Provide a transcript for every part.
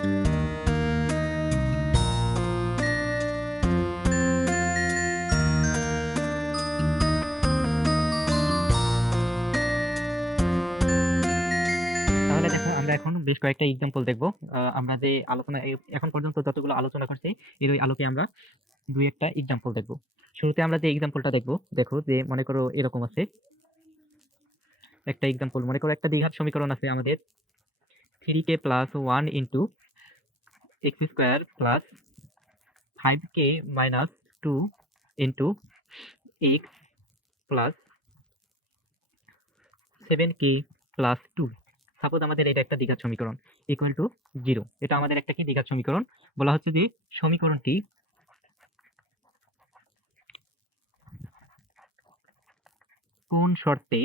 তাহলে দেখো আমরা এখন বেশ কয়েকটা এক্সাম্পল দেখবো। আমরা যে আলোচনা এখন পর্যন্ত যতগুলো আলোচনা করছি এর ওই আলোকে আমরা দুই একটা এক্সাম্পল দেখবো। শুরুতে আমরা যে এক্সাম্পলটা দেখবো, দেখো যে মনে করো এরকম আছে একটা এক্সাম্পল। মনে করো একটা দ্বিঘাত সমীকরণ আছে আমাদের 3k plus 1 into x square plus 5k minus 2 into x plus 7k plus 2। Suppose আমাদের এটা একটা দ্বিঘাত সমীকরণ ইকুয়াল টু 0। এটা আমাদের একটা কি দ্বিঘাত সমীকরণ। বলা হচ্ছে যে সমীকরণটি কোন শর্তে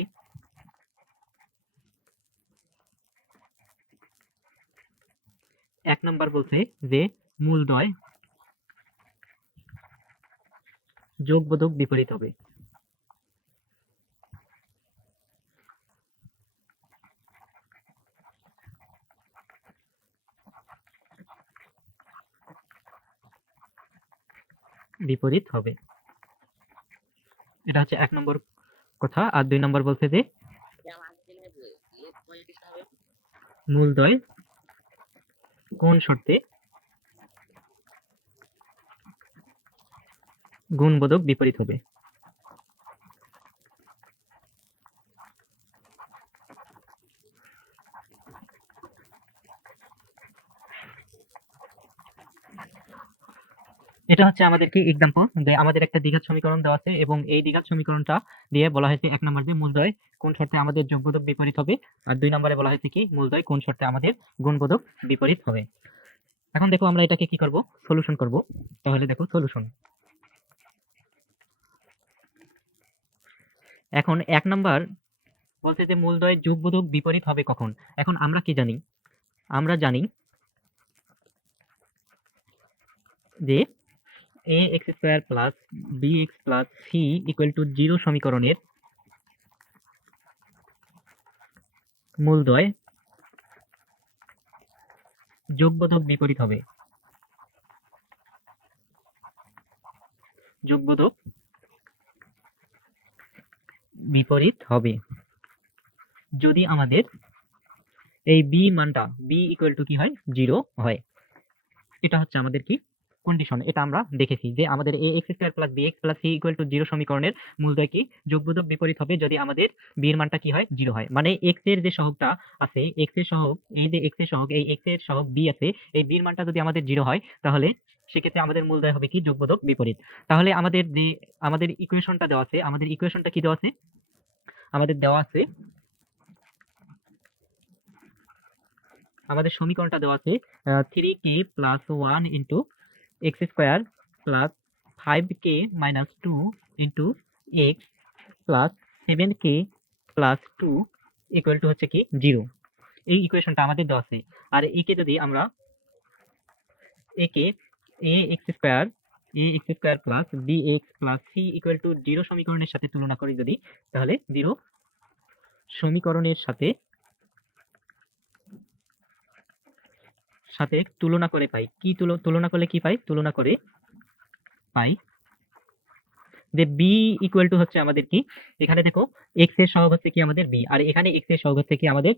এক নম্বর বলছে যে মূলদ্বয় যোগবোধক বিপরীত হবে। বিপরীত হবে, এটা হচ্ছে এক নম্বর কথা। আর দুই নম্বর বলছে যে মূলদ্বয় কোন শর্তে গুণবোধক বিপরীত হবে। এটা হচ্ছে আমাদের কি এক্সাম্পল যে আমাদের একটা দ্বিঘাত সমীকরণ দেওয়া আছে এবং এই দ্বিঘাত সমীকরণটা দিয়ে বলা হয়েছে এক নম্বর যে মূলদ্বয় কোন শর্তে আমাদের যোগবোধক বিপরীত হবে, আর দুই নম্বরে বলা হয়েছে কি মূলদ্বয় কোন শর্তে আমাদের গুণবোধক বিপরীত হবে। এখন দেখো আমরা এটাকে কি করব, সলিউশন করব। তাহলে দেখো সলিউশন। এখন এক নম্বর বলছে যে মূলদ্বয় যোগবোধক বিপরীত হবে কখন। এখন আমরা কি জানি, আমরা জানি যে a x square plus b x plus c equal to 0 সমীকরণের মূলদ্বয় যোগবোধক বিপরীত হবে। যোগবোধক বিপরীত হবে যদি আমাদের এই বি মানটা বি ইকুয়াল টু কি হয় 0 হয়। এটা হচ্ছে আমাদের কি কন্ডিশন। এটা আমরা দেখেছি যে আমাদের a x square plus b x plus c equal to 0 সমীকরণের মূলদ্বয় কি যোগবোধক বিপরীত হবে যদি আমাদের বি এর মানটা কি হয় 0 হয়। মানে এক্স এর যে সহগটা আছে, এক্স এর সহগ, এই যে এক্স এর সহগ, এই এক্স এর সহগ বি আছে, এই বি এর মানটা যদি আমাদের 0 হয় তাহলে সেক্ষেত্রে আমাদের মূলদ্বয় হবে কি যোগবোধক বিপরীত। তাহলে আমাদের যে আমাদের ইকুয়েশনটা দেওয়া আছে, আমাদের ইকুয়েশনটা কি দেওয়া আছে, আমাদের দেওয়া আছে, আমাদের সমীকরণটা দেওয়া আছে 3k plus 1 into x square plus 5k minus 2 into x plus 7k plus 2 equal to হচ্ছে কি 0। এই ইকুয়েশনটা আমাদের দেওয়া আছে। আর একে যদি আমরা একে a x square plus b x plus c equal to 0 সমীকরণের সাথে তুলনা করি যদি, তাহলে 0 সমীকরণের সাথে সাথে তুলনা করে পাই কি, তুলনা করলে কি পাই, তুলনা করে পাই যে বি ইকুয়াল টু হচ্ছে আমাদের কি, এখানে দেখো এক্স এর সহগ হচ্ছে কি আমাদের বি, আর এখানে এক্স এর সহগ হচ্ছে কি আমাদের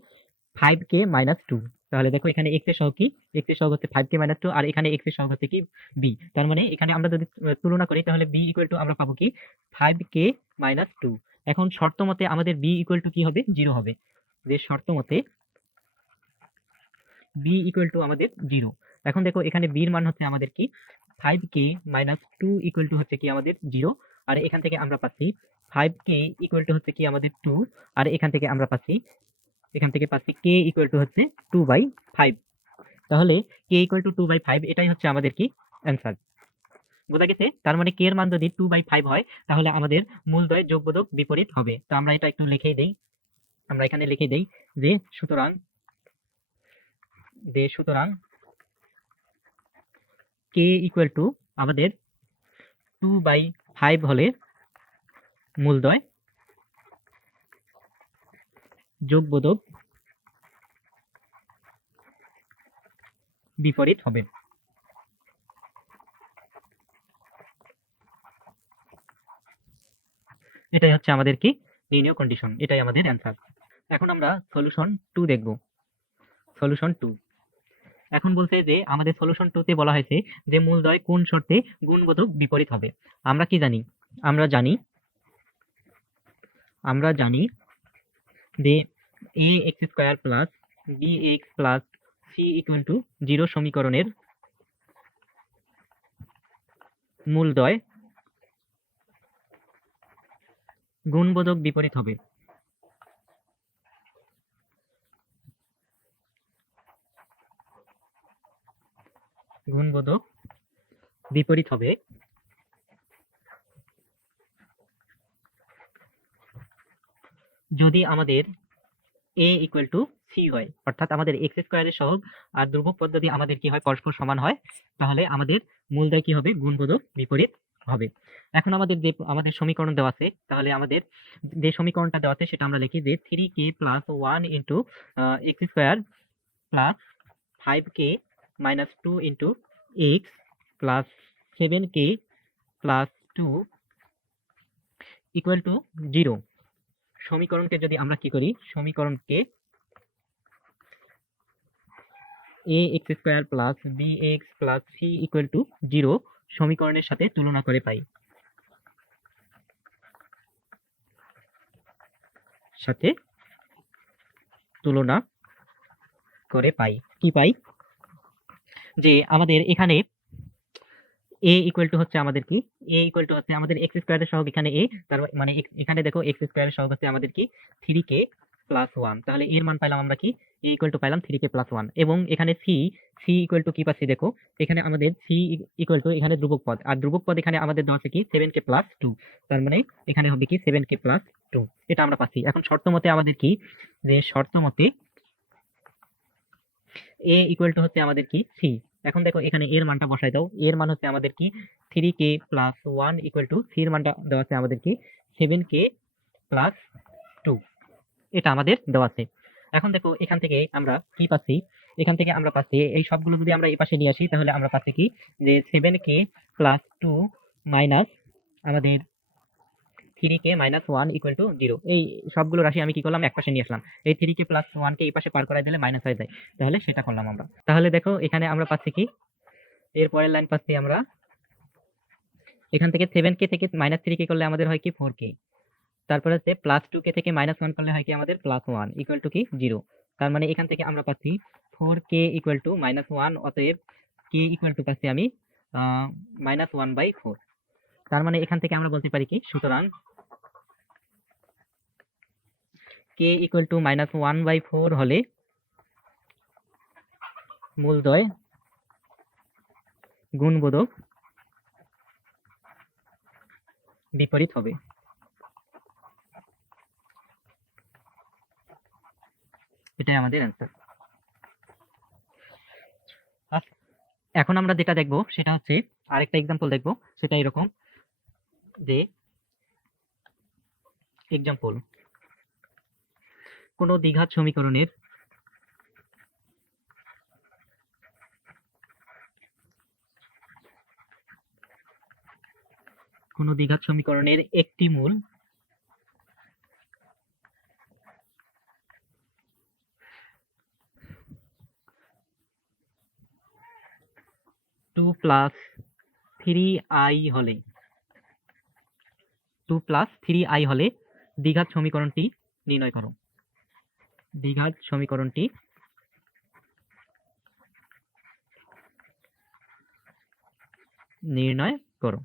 5k মাইনাস 2। তাহলে দেখো এখানে এক্স এর সহগ কি, এক্স এর সহগ হচ্ছে 5k মাইনাস 2, আর এখানে এক্স এর সহগ হচ্ছে কি বি। তার মানে এখানে আমরা যদি তুলনা করি তাহলে বি ইকুয়াল টু আমরা পাবো কি 5k মাইনাস 2। এখন শর্ত মতে আমাদের বি ইকুয়াল টু কি হবে 0 হবে, যে শর্ত মতে বি ইকুয়াল টু আমাদের 0। এখন দেখো এখানে বি এর মান হচ্ছে আমাদের কি 5k মাইনাস 2 ইকুয়াল টু হচ্ছে কি আমাদের 0। আর এখান থেকে আমরা পাচ্ছি 5k ইকুয়াল টু হচ্ছে কি আমাদের 2। আর এখান থেকে আমরা পাচ্ছি, এখান থেকে পাচ্ছি k ইকুয়াল টু হচ্ছে 2/5। তাহলে k ইকুয়াল টু 2/5 এটাই হচ্ছে আমাদের কি অ্যান্সার। বোঝা গেছে? তার মানে k এর মান যদি 2/5 হয় তাহলে আমাদের মূলদ্বয় যোগবোধক বিপরীত হবে। তো আমরা এটা একটু লিখেই দেই, আমরা এখানে লিখে দেই যে সুতরাং k ইকুয়াল টু আমাদের 2/5 হলে মূলদ্বয় যোগবোধক বিপরীত হবে। এটাই হচ্ছে আমাদের কি লিনিয়ার কন্ডিশন, এটাই আমাদের অ্যান্সার। এখন আমরা সলিউশন 2 দেখব। সলিউশন 2 এখন বলছে যে আমাদের সলিউশন 2 তে বলা হয়েছে যে মূলদ্বয় কোন শর্তে গুণবোধক বিপরীত হবে। আমরা কি জানি? আমরা জানি যে ax² plus bx plus c equal to 0 সমীকরণের মূলদ্বয় গুণবোধক বিপরীত হবে। গুণবোধক বিপরীত হবে যদি আমাদের a ইকুয়াল টু c হয়, অর্থাৎ আমাদের x স্কয়ারের সহগ আর ধ্রুবক পদ যদি আমাদের কি হয় পরস্পর সমান হয়, তাহলে আমাদের মূলদ্বয় কি হবে গুণবোধক বিপরীত হবে। এখন আমাদের যে আমাদের সমীকরণ দেওয়া আছে, তাহলে আমাদের যে সমীকরণটা দেওয়া আছে সেটা আমরা লিখি যে 3k plus 1 into x square plus 5k minus 2 into x plus 7k plus 2 equal to 0। সমীকরণকে যদি আমরা কি করি, সমীকরণকে ax² plus bx plus c equal to 0 সমীকরণের সাথে তুলনা করে পাই। সাথে তুলনা করে পাই কি পাই, যে আমাদের এখানে a ইকুয়াল টু হচ্ছে আমাদের কি, a ইকুয়াল টু হচ্ছে আমাদের x স্কয়ারের সহগ এখানে a, তার মানে এখানে দেখো x স্কয়ারের সহগ হচ্ছে আমাদের কি 3k প্লাস 1, তাহলে এর মান পাইলাম আমরা কি a ইকুয়াল টু পাইলাম 3k প্লাস 1। এবং এখানে c ইকুয়াল টু কি পাচ্ছি দেখো, এখানে আমাদের c ইকুয়াল টু এখানে ধ্রুবক পদ, আর ধ্রুবক পদ এখানে আমাদের দেওয়া আছে কি 7k প্লাস 2, তার মানে এখানে হবে কি 7k প্লাস 2, এটা আমরা পাচ্ছি। এখন শর্ত মতে আমাদের কি, যে শর্ত মতে a ইকুয়াল টু হচ্ছে আমাদের কি c। এখন দেখো এখানে এর মানটা বসাই দাও, এর মান হচ্ছে আমাদের কি 3k plus 1 equal two c এর মানটা দেওয়া আছে আমাদের কি 7k প্লাস 2, এটা আমাদের দেওয়া আছে। এখন দেখো এখান থেকে আমরা কি পাচ্ছি, এখান থেকে আমরা পাচ্ছি এই সবগুলো যদি আমরা এই পাশে নিয়ে আসি, তাহলে আমরা পাচ্ছি কি যে 7k প্লাস 2 মাইনাস আমাদের 3k মাইনাস 1 ইকুয়াল টু 0। এই সবগুলো রাশি আমি কি করলাম এক পাশে নিয়ে আসলাম, এই 3k প্লাস 1 কে এই পাশে পার করাই দিলে মাইনাস হয়ে যায়, তাহলে সেটা করলাম আমরা। তাহলে দেখো এখানে আমরা পাচ্ছি কি, এর পরের লাইন পাচ্ছি আমরা এখান থেকে 7k থেকে মাইনাস 3k করলে আমাদের হয় কি 4k, তারপরে হচ্ছে প্লাস 2k থেকে মাইনাস 1 করলে হয় কি আমাদের প্লাস 1 ইকুয়াল টু কি 0। তার মানে এখান থেকে আমরা পাচ্ছি 4k ইকুয়াল টু মাইনাস 1, অতএব k ইকুয়াল টু পাচ্ছি আমি মাইনাস 1/4। তার মানে এখান থেকে আমরা বলতে পারি কি, সুতরাং k ইকুয়াল টু মাইনাস 1/4 হলে মূলদ্বয় গুণবোধক বিপরীত হবে। এটাই আমাদের অ্যান্সার। এখন আমরা যেটা দেখব সেটা হচ্ছে আরেকটা এক্সাম্পল দেখব, সেটা এরকম যে এক্সাম্পল কোনো দ্বিঘাত সমীকরণের একটি মূল 2 প্লাস 3i হলে, 2 প্লাস 3i হলে দ্বিঘাত সমীকরণটি নির্ণয় করো। দ্বিঘাত সমীকরণটি নির্ণয় করো।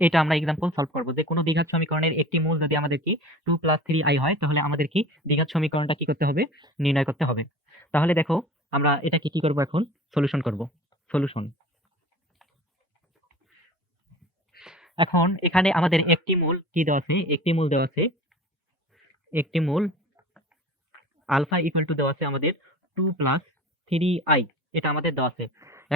এটা আমরা এক্সাম্পল সলভ করব যে কোনো দ্বিঘাত সমীকরণের একটি মূল যদি আমাদের কি 2 প্লাস 3i হয়, তাহলে আমাদের কি দ্বিঘাত সমীকরণটা কি করতে হবে, নির্ণয় করতে হবে। তাহলে দেখো আমরা এটাকে কি করব, এখন সলিউশন করব। সলিউশন, এখন এখানে আমাদের একটি মূল কি দেওয়া আছে, একটি মূল দেওয়া আছে, একটি মূল আলফা ইকুয়াল টু দেওয়া আছে আমাদের 2 প্লাস 3i, এটা আমাদের দেওয়া আছে।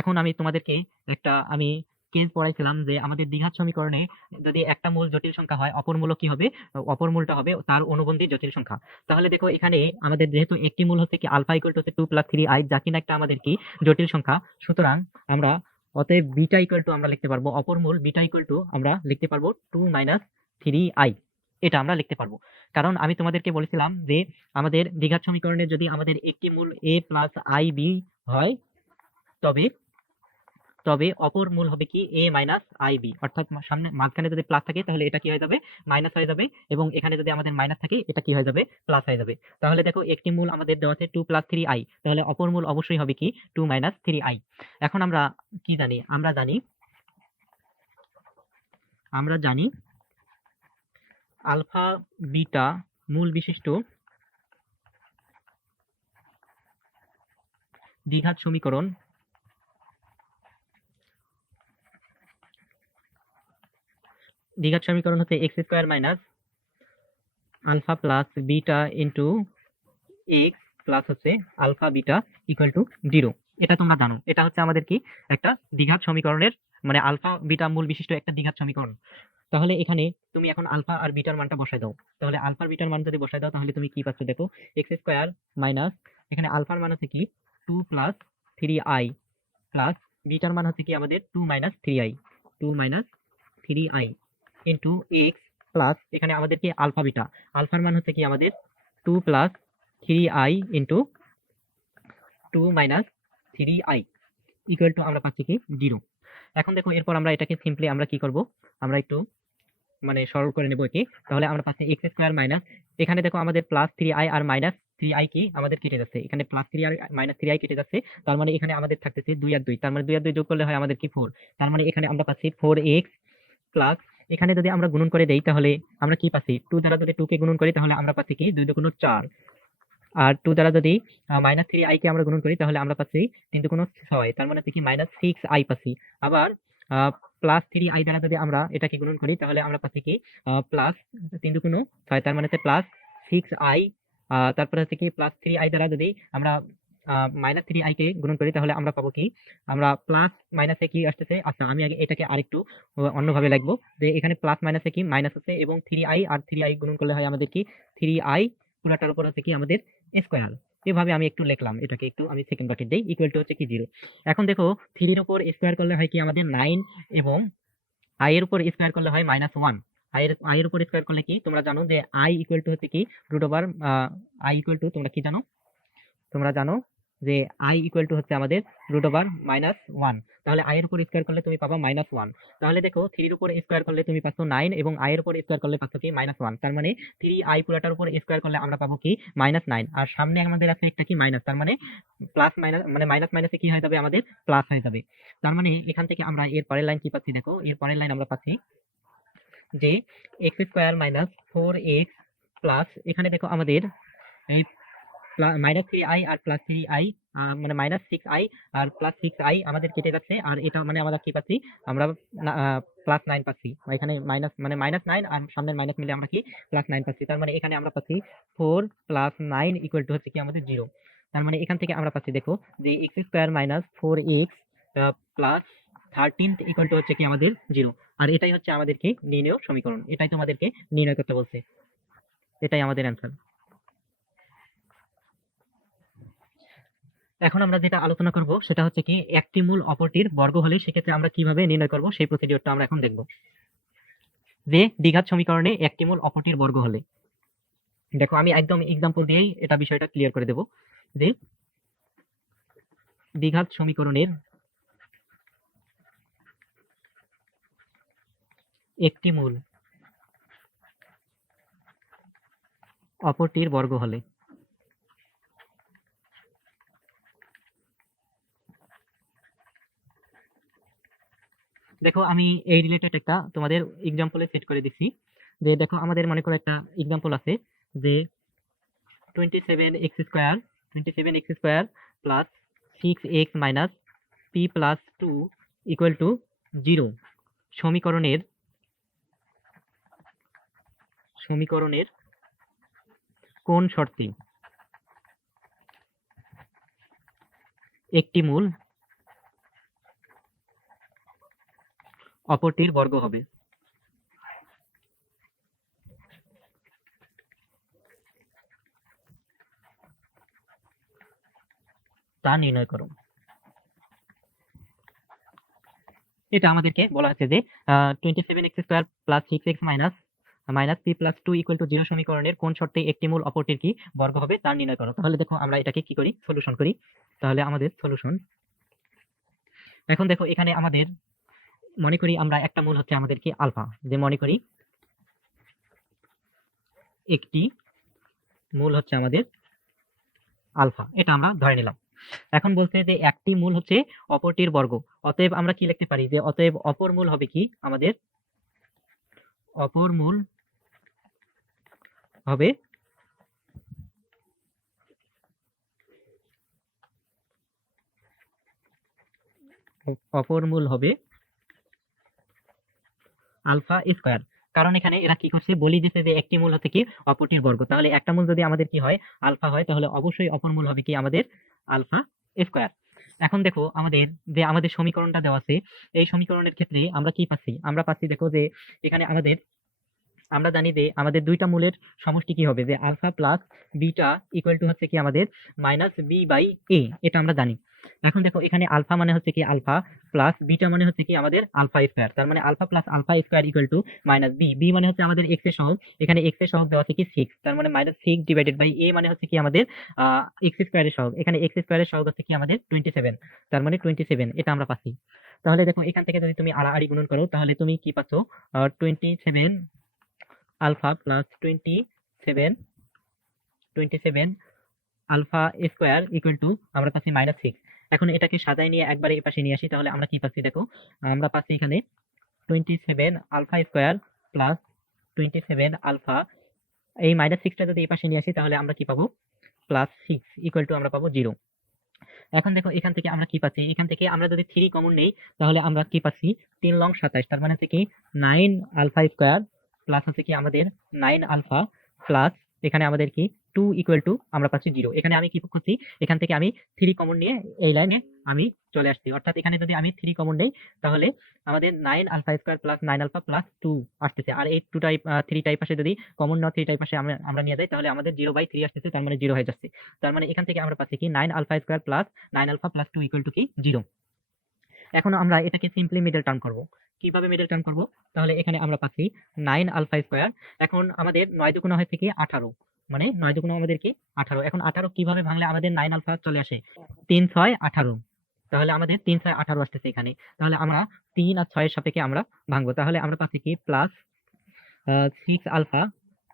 এখন আমি তোমাদেরকে একটা আমি কেস পড়াইছিলাম যে আমাদের দ্বিঘাত সমীকরণে যদি একটা মূল জটিল সংখ্যা হয়, অপর মূল কি হবে, অপর মূলটা হবে তার অনুবন্ধী জটিল সংখ্যা। তাহলে দেখো এখানে আমাদের যেহেতু একটি মূল হচ্ছে কি আলফা ইকুয়াল টু হচ্ছে 2 + 3i, যা কিনা একটা আমাদের কি জটিল সংখ্যা, সুতরাং আমরা অতএব বিটা ইকুয়াল টু আমরা লিখতে পারবো, অপর মূল বিটা ইকুয়াল টু আমরা লিখতে পারবো 2 - 3i। এটা আমরা লিখতে পারবো, কারণ আমি তোমাদেরকে বলেছিলাম যে আমাদের দ্বিঘাত সমীকরণে যদি আমাদের একটি মূল a + ib হয়, তবে তবে অপর মূল হবে কি a - ib, অর্থাৎ সামনে মাঝখানে যদি প্লাস থাকে তাহলে এটা কি হয়ে যাবে, মাইনাস হয়ে যাবে, এবং এখানে যদি আমাদের মাইনাস থাকে এটা কি হয়ে যাবে, প্লাস হয়ে যাবে। তাহলে দেখো একটি মূল আমাদের দেওয়া আছে 2 + 3i, তাহলে অপর মূল অবশ্যই হবে কি 2 - 3i। এখন আমরা কি জানি, আমরা জানি আলফা বিটা মূল বিশিষ্ট দ্বিঘাত সমীকরণ হচ্ছে x square minus alpha plus beta into x plus হচ্ছে আলফা বিটা ইকুয়াল টু 0। এটা তোমরা জানো, এটা হচ্ছে আমাদের কি একটা দ্বিঘাত সমীকরণের, মানে আলফা বিটা মূল বিশিষ্ট একটা দ্বিঘাত সমীকরণ। তাহলে এখানে তুমি এখন আলফা আর বিটার মানটা বসাই দাও। তাহলে আলফা বিটার মান যদি বসাই দাও তাহলে তুমি কি পাচ্ছ দেখো, এক্স স্কয়ার মাইনাস, এখানে আলফার মান হচ্ছে কি 2 + 3i, প্লাস বিটার মান হচ্ছে কি আমাদের 2 - 3i, 2 - 3i into x, plus এখানে আমাদের কি আলফা বিটা, আলফার মান হচ্ছে কি আমাদের 2 + 3i into 2 - 3i equal to আমরা পাচ্ছি কি 0। এখন দেখো এরপর আমরা এটাকে সিম্পলি আমরা কি করব, আমরা একটু মানে সরল করে নেব একে। তাহলে আমরা পাচ্ছি এক্স স্কয়ার মাইনাস, এখানে দেখো আমাদের প্লাস 3i আর মাইনাস 3i কি আমাদের কেটে যাচ্ছে, এখানে প্লাস 3 আর মাইনাস 3i কেটে যাচ্ছে, তার মানে এখানে আমাদের থাকতেছে 2 আর 2, তার মানে 2 আর 2 যোগ করলে হয় আমাদের কি 4, তার মানে এখানে আমরা পাচ্ছি 4x প্লাস, এখানে যদি আমরা গুণন করে দেই তাহলে আমরা কি পাচ্ছি, 2 দ্বারা যদি 2 কে গুণন করি তাহলে আমরা পাচ্ছি কি 2 × 4, আর 2 দ্বারা যদি -3i কে আমরা গুণন করি তাহলে আমরা পাচ্ছি 3 × 6, তার মানে হচ্ছে কি -6i পাচ্ছি। আবার প্লাস 3i দ্বারা যদি আমরা এটাকে গুণন করি তাহলে আমরা পাচ্ছি কি প্লাস 3 × 6, তার মানে হচ্ছে প্লাস 6i। তারপরে হচ্ছে কি প্লাস 3i দ্বারা যদি আমরা -3i কে গুণন করি তাহলে আমরা পাবো কি, আমরা প্লাস মাইনাসে কি আসতেছে, আচ্ছা আমি আগে এটাকে আরেকটু অন্যভাবে লিখবো, যে এখানে প্লাস মাইনাসে কি মাইনাস হচ্ছে, এবং 3i আর 3i গুণন করলে হয় আমাদের কি 3i পুরাটার উপর হচ্ছে কি আমাদের স্কয়ার। এভাবে আমি একটু লিখলাম, এটাকে একটু আমি সেকেন্ড ব্র্যাকেট দেই, ইকুয়াল টু হচ্ছে কি 0। এখন দেখো 3 এর উপর স্কয়ার করলে হয় কি আমাদের 9, এবং i এর উপর স্কয়ার করলে হয় -1। i এর উপর স্কয়ার করলে কি তোমরা জানো যে i ইকুয়াল টু হচ্ছে কি root over, i equal to তোমরা কি জানো, তোমরা জানো যে i ইকুয়াল টু হচ্ছে আমাদের রুট ওভার -1। তাহলে i এর উপর স্কয়ার করলে তুমি পাবা -1। তাহলে দেখো 3 এর উপর স্কয়ার করলে তুমি পাচ্ছ 9, এবং i এর উপর স্কয়ার করলে পাচ্ছ কি -1, তার মানে 3i পুরোটার উপর স্কয়ার করলে আমরা পাবো কি -9, আর সামনে আমাদের আছে একটা কি মাইনাস, তার মানে প্লাস মাইনাস মানে মাইনাস মাইনাসে কি হয়ে যাবে আমাদের প্লাস হয়ে যাবে। তার মানে এখান থেকে আমরা এর পরের লাইন কি পাচ্ছি দেখো, এর পরের লাইন আমরা পাচ্ছি যে x square minus 4x plus, এখানে দেখো আমাদের এই -3i আর +3i, মানে -6i আর +6i আমাদের কেটে যাচ্ছে, আর এটা মানে আমরা কি পাচ্ছি, আমরা +9 পাচ্ছি, এখানে মাইনাস মানে -9 আর সামনের মাইনাস মিলে আমরা কি +9 পাচ্ছি, তার মানে এখানে আমরা পাচ্ছি 4 + 9 ইকুয়াল টু হচ্ছে কি আমাদের 0। তার মানে এখান থেকে আমরা পাচ্ছি দেখো যে x square minus 4x plus 13 equal to হচ্ছে কি আমাদের 0। আর এটাই হচ্ছে আমাদের কি নির্ণয় সমীকরণ, এটাই তোমাদেরকে নির্ণয় করতে বলছে, এটাই আমাদের অ্যান্সার। এখন আমরা যেটা আলোচনা করব সেটা হচ্ছে কি একটি মূল অপরটির বর্গ হলে সেক্ষেত্রে আমরা কিভাবে নির্ণয় করব সেই প্রসিডিওরটা আমরা এখন দেখব। যে দ্বিঘাত সমীকরণে একটি মূল অপরটির বর্গ হলে, দেখো আমি একদম এক্সাম্পল দিয়েই এটা বিষয়টা ক্লিয়ার করে দেব, যে দ্বিঘাত সমীকরণের একটি মূল অপরটির বর্গ হলে, দেখো আমি এই রিলেটেড একটা তোমাদের এক্সাম্পলে সেট করে দিচ্ছি, যে দেখো আমাদের মনে করো একটা এক্সাম্পল আছে যে 27x² plus 6x minus p plus 2 equal to 0 সমীকরণের কোন শর্তে একটি মূল অপরটির বর্গ হবে। তা নির্ণয় করো। এটা আমাদেরকে বলা আছে যে 27x² plus 6x minus p plus 2 equal to 0 সমীকরণের কোন শর্তে একটি মূল অপরটির কি বর্গ হবে তা নির্ণয় করো। তাহলে দেখো আমরা এটাকে কি করি, সলিউশন করি। তাহলে আমাদের সলিউশন, এখন দেখো এখানে আমাদের মনে করি আমরা একটা মূল হচ্ছে আমাদের কি আলফা, যে মনে করি একটি মূল হচ্ছে আমাদের আলফা, এটা আমরা ধরে নিলাম। এখন বলছে যে একটি মূল হচ্ছে অপরটির বর্গ, অতএব আমরা কি লিখতে পারি যে অতএব অপর মূল হবে কি আমাদের, অপর মূল হবে অপর মূল হবে আলফা স্কয়ার। কারণ এখানে এরা কি করছে, বলি দিছে যে একটি মূল হচ্ছে কি অপরটির বর্গ, তাহলে একটা মূল যদি আমাদের কি হয় আলফা হয়, তাহলে অবশ্যই অপর মূল হবে কি আমাদের আলফা স্কয়ার। এখন দেখো আমাদের যে আমাদের সমীকরণটা দেওয়া আছে, এই সমীকরণের ক্ষেত্রে আমরা কি পাচ্ছি, আমরা পাচ্ছি দেখো যে এখানে আমাদের, আমরা জানি যে আমাদের দুইটা মূলের সমষ্টি কি হবে, যে alpha plus beta equal to হচ্ছে কি আমাদের মাইনাস বি বাই এ, এটা আমরা জানি। এখন দেখো এখানে আলফা মানে হচ্ছে কি আলফা, প্লাস বিটা মানে হচ্ছে কি আমাদের আলফা স্কয়ার, তার মানে alpha plus alpha square equal to minus b, b মানে হচ্ছে আমাদের এক্স এর সহগ, এখানে এক্স এর সহগ দেওয়া আছে কি 6, তার মানে মাইনাস 6 ডিভাইডেড বাই এ মানে হচ্ছে কি আমাদের এক্স স্কয়ারের সহগ, এখানে এক্স স্কয়ারের সহগ হচ্ছে কি আমাদের 27, তার মানে 27, এটা আমরা পাচ্ছি। তাহলে দেখো এখান থেকে যদি তুমি আড়াআড়ি গুণন করো, তাহলে তুমি কি পাচ্ছ, 27 alpha plus 27 alpha square equal to আমরা পাচ্ছি -6। এখন এটাকে সাজায় নিয়ে একবারে এই পাশে নিয়ে আসি, তাহলে আমরা কি পাচ্ছি দেখো, আমরা পাচ্ছি এখানে 27 আলফা স্কোয়ার প্লাস 27 আলফা, এই -6টা যদি এই পাশে নিয়ে আসি তাহলে আমরা কি পাবো, +6 ইকুয়াল টু আমরা পাবো 0। এখন দেখো এখান থেকে আমরা কি পাচ্ছি, এখান থেকে আমরা যদি 3 কমন নেই তাহলে আমরা কি পাচ্ছি, 3 লং 27, তার মানে হচ্ছে কি 9 আলফা স্কয়ার প্লাস হচ্ছে কি আমাদের 9 আলফা প্লাস এখানে আমাদের কি 2 ইকুয়াল টু আমরা পাচ্ছি 0। এখানে আমি কি করছি, এখান থেকে আমি 3 কমন নিয়ে এই লাইনে আমি চলে আসছি, অর্থাৎ এখানে যদি আমি 3 কমন নেই তাহলে আমাদের 9 alpha square plus 9 alpha plus 2 আসতেছে, আর এই 2 টাইপ 3 টাইপ পাশে যদি কমন নাও 3 টাইপ পাশে আমরা নিয়ে যাই তাহলে আমাদের 0/3 আসতেছে, তার মানে 0 হয়ে যাচ্ছে। তার মানে এখান থেকে আমরা পাচ্ছি কি 9 alpha square plus 9 alpha plus 2 equal to কি 0। এখন আমরা এটাকে সিম্পলি মিডল টার্ম করব। কিভাবে মিডল টার্ম করব, তাহলে এখানে আমরা পাচ্ছি 9 আলফা স্কয়ার, এখন আমাদের 9 দুগুণা হচ্ছে কি 18, মানে 9 দুগুণা আমাদের কি 18, এখন 18 কিভাবে ভাঙলে আমাদের 9 আলফা চলে আসে, 3 6 18, তাহলে আমাদের 3 6 18 আসতেছে এখানে, তাহলে আমরা 3 আর 6 এর সাপেক্ষে আমরা ভাঙবো, তাহলে আমরা পাচ্ছি কি প্লাস 6 আলফা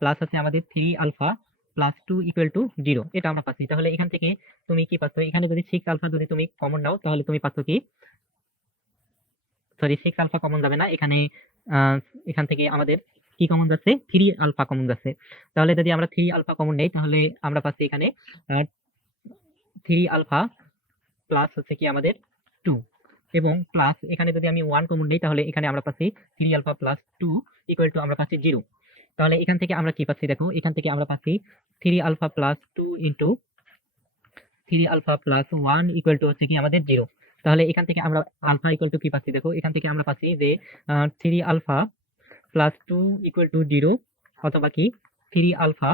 প্লাস হচ্ছে আমাদের 3 আলফা প্লাস 2 ইকুয়াল টু 0, এটা আমরা পাচ্ছি। তাহলে এখান থেকে তুমি কি পাচ্ছ, এখানে যদি 6 আলফা যদি তুমি কমন নাও তাহলে তুমি পাচ্ছ কি, সরি 6 আলফা কমন যাবে না এখানে, আহ, এখান থেকে আমাদের কি কমন যাচ্ছে, 3 আলফা কমন যাচ্ছে। তাহলে যদি আমরা 3 আলফা কমন নেই তাহলে আমরা পাচ্ছি এখানে 3 আলফা প্লাস হচ্ছে কি আমাদের 2, এবং প্লাস এখানে যদি আমি 1 কমন নেই তাহলে এখানে আমরা পাচ্ছি 3 আলফা প্লাস 2 ইকুয়াল টু আমরা পাচ্ছি 0। তাহলে এখান থেকে আমরা কি পাচ্ছি দেখো, এখান থেকে আমরা পাচ্ছি 3 alpha plus 2 into 3 alpha plus 1 equal to হচ্ছে কি আমাদের 0। তাহলে এখান থেকে আমরা আলফা ইকুয়াল টু কি পাচ্ছি দেখো, এখান থেকে আমরা পাচ্ছি যে 3 আলফা প্লাস 2 ইকুয়াল টু 0, অথবা কি 3 আলফা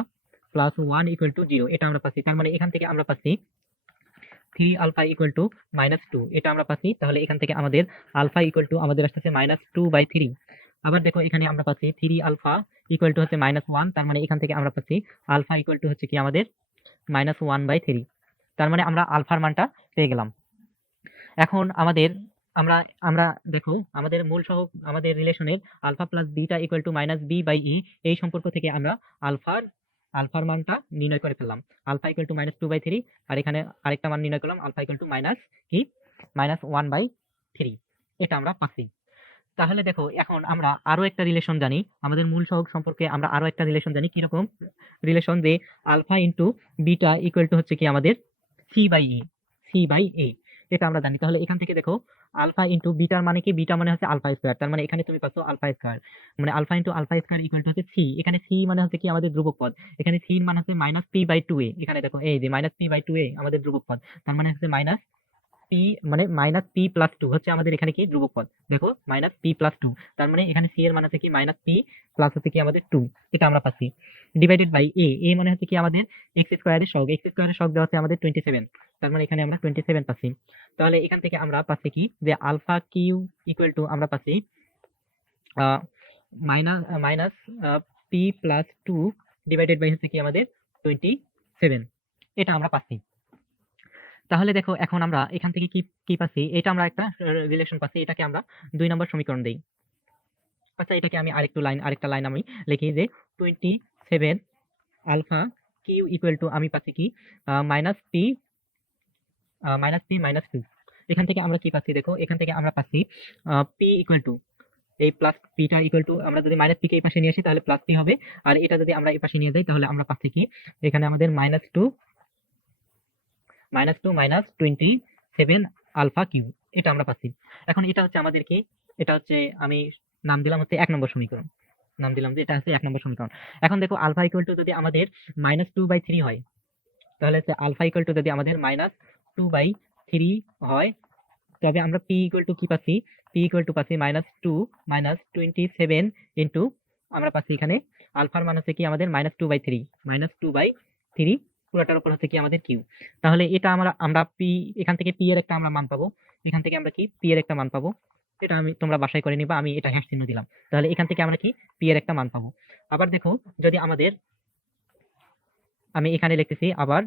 প্লাস 1 ইকুয়াল টু 0, এটা আমরা পাচ্ছি। তার মানে এখান থেকে আমরা পাচ্ছি 3 আলফা ইকুয়াল টু -2, এটা আমরা পাচ্ছি। তাহলে এখান থেকে আমাদের আলফা ইকুয়াল টু আমাদের আসতেছে -2/3। আবার দেখো এখানে আমরা পাচ্ছি 3 আলফা ইকুয়াল টু হচ্ছে -1, তার মানে এখান থেকে আমরা পাচ্ছি আলফা ইকুয়াল টু হচ্ছে কি আমাদের -1/3, তার মানে আমরা আলফার মানটা পেয়ে গেলাম। এখন আমাদের আমরা আমরা দেখো আমাদের মূল সহগ আমাদের রিলেশনের alpha plus beta equal to -b/e, এই সম্পর্ক থেকে আমরা আলফার আলফার মানটা নির্ণয় করে ফেললাম, আলফা ইকুয়াল টু -2/3, আর এখানে আরেকটা মান নির্ণয় করলাম আলফা ইকুয়াল টু কি -1/3, এটা আমরা পাচ্ছি। তাহলে দেখো এখন আমরা আরো একটা রিলেশন জানি, আমাদের মূল সহগ সম্পর্কে আমরা আরো একটা রিলেশন জানি, কিরকম রিলেশন, যে alpha into beta equal to হচ্ছে কি আমাদের c/e, এটা আমরা জানি। তাহলে এখান থেকে দেখো আলফা ইন্টু বিটার মানে কি, বিটা মানে হচ্ছে আলফা স্কয়ার, তার মানে এখানে তুমি পাচ্ছ আলফা স্কয়ার, মানে alpha into alpha square equal to হচ্ছে c, এখানে c মানে হচ্ছে কি আমাদের ধ্রুবক পদ, এখানে c মানে হচ্ছে -p/2a, এখানে দেখো এই যে -p/2a আমাদের ধ্রুবক পদ, তার মানে হচ্ছে পি মানে মাইনাস পি প্লাস টু হচ্ছে আমাদের এখানে কি ধ্রুবক পদ। দেখো মাইনাস পি প্লাস টু, তার মানে এখানে সি এর মান হচ্ছে কি মাইনাস পি প্লাস হচ্ছে কি আমাদের টু, এটা আমরা পাচ্ছি। ডিভাইডেড বাই এ, এ মানে হচ্ছে কি আমাদের এক্স স্কোয়ারের সহগ, এক্স স্কোয়ারের সহগ দেওয়া হচ্ছে আমাদের 27, তার মানে এখানে আমরা 27 পাচ্ছি। তাহলে এখান থেকে আমরা পাচ্ছি কি যে আলফা কিউ ইকুয়াল টু আমরা পাচ্ছি minus minus p plus two divided by হচ্ছে কি আমাদের 27, এটা আমরা পাচ্ছি। তাহলে দেখো এখন আমরা এখান থেকে কি কি পাচ্ছি, এটা আমরা একটা রিলেশন পাচ্ছি, এটাকে আমরা 2 নম্বর সমীকরণ দেই। আচ্ছা এটাকে আমি আরেকটা লাইন আমি লিখি যে 27 আলফা কিউ ইকুয়াল টু আমি পাচ্ছি কি মাইনাস পি মাইনাস টু। এখান থেকে আমরা কি পাচ্ছি দেখো, এখান থেকে আমরা পাচ্ছি পি ইকুয়াল টু এই প্লাস পিটা ইকুয়াল টু আমরা যদি মাইনাস পি কে এই পাশে নিয়ে আসি তাহলে প্লাস পি হবে, আর এটা যদি আমরা এই পাশে নিয়ে যাই তাহলে আমরা পাচ্ছি কি এখানে আমাদের minus two minus 27 alpha q, এটা আমরা পাচ্ছি। এখন এটা হচ্ছে আমাদের কি, এটা হচ্ছে আমি নাম দিলাম হচ্ছে 1 নম্বর সমীকরণ, নাম দিলাম যে এটা হচ্ছে 1 নম্বর সমীকরণ। এখন দেখো আলফা ইকুয়াল টু যদি আমাদের -2/3 হয়, তাহলে হচ্ছে আলফা ইকুয়াল টু যদি আমাদের -2/3 হয়, তবে আমরা পি ইকুয়াল টু কি পাচ্ছি, পি ইকুয়াল টু পাচ্ছি -2 -27 ইন্টু আমরা পাচ্ছি এখানে আলফার মান হচ্ছে কি আমাদের -2/3 পুরোটার উপর হচ্ছে কি আমাদের কিউ। তাহলে এটা আমরা পি এখান থেকে পি এর একটা আমরা মান পাবো, এখান থেকে আমরা কি পি এর একটা মান পাবো, এটা আমি তোমরা বাসায় করে নিবা, আমি এটা হ্যাশ চিহ্ন দিলাম। তাহলে এখান থেকে আমরা কি পি এর একটা মান পাবো। আবার দেখো যদি আমাদের আমি এখানে লিখতেছি আবার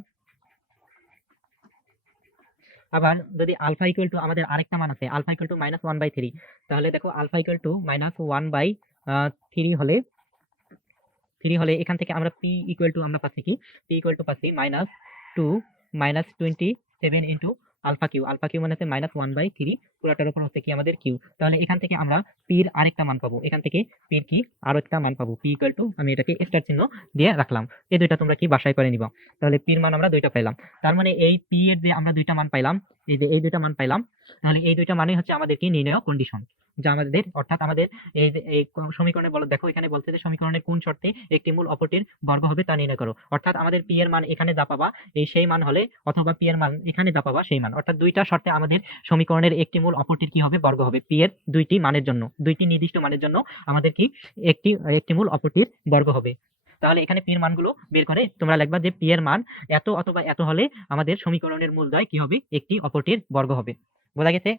যদি আলফা ইকুয়াল টু আমাদের আরেকটা মান আছে, আলফা ইকুয়াল টু -1/3, তাহলে দেখো আলফা ইকুয়াল টু -1/3 হলে এখান থেকে আমরা পি ইকুয়াল টু আমরা পাচ্ছি কি, পি ইকুয়াল টু পাচ্ছি -2 -27 into alpha q, alpha q মানে হচ্ছে -1/3 পুরাটার উপর হচ্ছে কি আমাদের কিউ। তাহলে এখান থেকে আমরা পির আরেকটা মান পাবো, এখান থেকে পির কি আরো একটা মান পাবো, পি ইকুয়াল টু আমি এটাকে স্টার চিহ্ন দিয়ে রাখলাম। এই দুইটা তোমরা কি বাসায় করে নিবা। তাহলে পির মান আমরা দুইটা পাইলাম, তার মানে এই পি এর যে আমরা দুইটা মান পাইলাম, এই যে এই দুইটা মান পাইলাম, তাহলে এই দুইটা মানেই হচ্ছে আমাদের কি নির্ণয় কন্ডিশন, যা আমাদের অর্থাৎ আমাদের এই যে এই সমীকরণে বলো, দেখো এখানে বলছে যে সমীকরণের কোন শর্তে একটি মূল অপরটির বর্গ হবে তা নির্ণয় করো। অর্থাৎ আমাদের পি এর মান এখানে যা পাবা এই সেই মান হলে, অথবা পি এর মান এখানে যা পাবা সেই মান, অর্থাৎ দুইটা শর্তে আমাদের সমীকরণের একটি মূল অপরটির কি হবে বর্গ হবে। পি এর দুইটি মানের জন্য, দুইটি নির্দিষ্ট মানের জন্য আমাদের কি একটি একটি মূল অপরটির বর্গ হবে। তাহলে এখানে পি এর মানগুলো বের করে তোমরা লিখবা যে পি এর মান এত অথবা এত হলে আমাদের সমীকরণের মূল দ্বয় কি হবে, একটি অপরটির বর্গ হবে। বোঝা গেছে?